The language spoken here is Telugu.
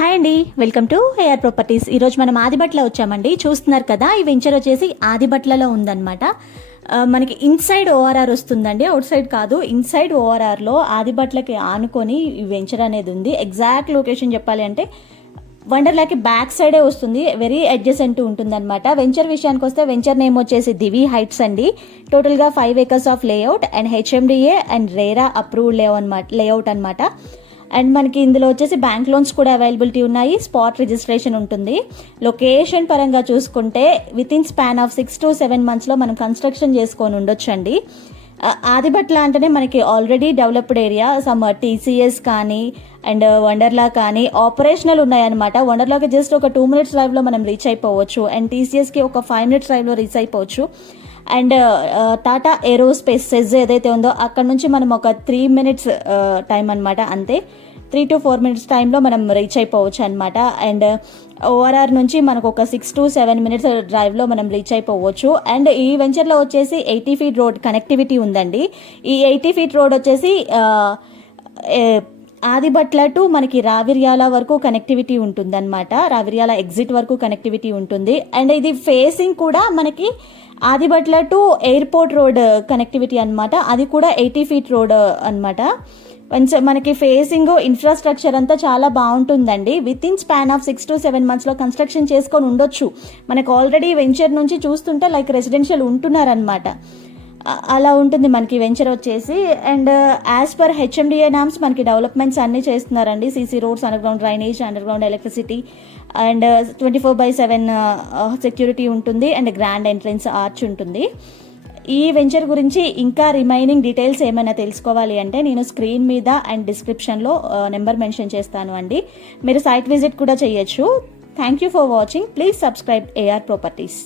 హాయ్ అండి, వెల్కమ్ టు ఏఆర్ ప్రాపర్టీస్. ఈరోజు మనం ఆదిబట్ల వచ్చామండి. చూస్తున్నారు కదా, ఈ వెంచర్ వచ్చేసి ఆదిబట్లలో ఉందన్నమాట. మనకి ఇన్సైడ్ ఓఆర్ఆర్ వస్తుందండి, అవుట్ సైడ్ కాదు. ఇన్సైడ్ ఓఆర్ఆర్లో ఆదిబట్లకి ఆనుకొని ఈ వెంచర్ అనేది ఉంది. ఎగ్జాక్ట్ లొకేషన్ చెప్పాలి అంటే వండర్లాకి బ్యాక్ సైడే వస్తుంది, వెరీ అడ్జసెంట్ ఉంటుంది అనమాట. వెంచర్ విషయానికి వస్తే వెంచర్ నేమ్ వచ్చేసి దివి హైట్స్ అండి. టోటల్గా 5 acres of layout and HMDA and RERA approved layout అనమాట. అండ్ మనకి ఇందులో వచ్చేసి బ్యాంక్ లోన్స్ కూడా అవైలబిలిటీ ఉన్నాయి. స్పాట్ రిజిస్ట్రేషన్ ఉంటుంది. లొకేషన్ పరంగా చూసుకుంటే with in span of 6 to 7 monthsలో మనం కన్స్ట్రక్షన్ చేసుకొని ఉండొచ్చండి. ఆదిబట్ల అంటేనే మనకి already developed area. Some TCS కానీ అండ్ వండర్లా కానీ ఆపరేషనల్ ఉన్నాయన్నమాట. వండర్లాకి జస్ట్ ఒక 2 minutes డ్రైవ్లో మనం రీచ్ అయిపోవచ్చు అండ్ టీసీఎస్కి ఒక 5 minutes డ్రైవ్లో రీచ్ అయిపోవచ్చు. అండ్ టాటా ఏరోస్పేస్ సెజ్ ఏదైతే ఉందో అక్కడ నుంచి మనం ఒక 3 minutes టైం అనమాట, అంతే. 3 to 4 minutes టైంలో మనం రీచ్ అయిపోవచ్చు అనమాట. అండ్ ఓఆర్ఆర్ నుంచి మనకు ఒక 6 to 7 minutes డ్రైవ్లో మనం రీచ్ అయిపోవచ్చు. అండ్ ఈ వెంచర్లో వచ్చేసి 80 feet రోడ్ కనెక్టివిటీ ఉందండి. ఈ 80 feet రోడ్ వచ్చేసి ఆదిబట్ల టు మనకి రావిర్యాల వరకు కనెక్టివిటీ ఉంటుంది అనమాట. రావిర్యాల ఎగ్జిట్ వరకు కనెక్టివిటీ ఉంటుంది. అండ్ ఇది ఫేసింగ్ కూడా మనకి Adibatla to airport road connectivity అనమాట. అది కూడా 80 feet రోడ్ అనమాట. మనకి ఫేసింగ్ ఇన్ఫ్రాస్ట్రక్చర్ అంతా చాలా బాగుంటుందండి. With in span of 6 to 7 monthsలో కన్స్ట్రక్షన్ చేసుకొని ఉండొచ్చు. మనకు ఆల్రెడీ వెంచర్ నుంచి చూస్తుంటే లైక్ రెసిడెన్షియల్ ఉంటున్నారనమాట. అలా ఉంటుంది మనకి వెంచర్ వచ్చేసి. And as per HMDA norms మనకి డెవలప్మెంట్స్ అన్నీ చేస్తున్నారండి. CC roads, under ground drainage, under ground electricity and 24/7 security ఉంటుంది. అండ్ గ్రాండ్ ఎంట్రన్స్ ఆర్చ్ ఉంటుంది. ఈ వెంచర్ గురించి ఇంకా రిమైనింగ్ డీటెయిల్స్ ఏమైనా తెలుసుకోవాలి అంటే నేను స్క్రీన్ మీద అండ్ డిస్క్రిప్షన్లో నెంబర్ మెన్షన్ చేస్తాను అండి. మీరు సైట్ విజిట్ కూడా చేయొచ్చు. Thank you for watching. Please subscribe AR properties.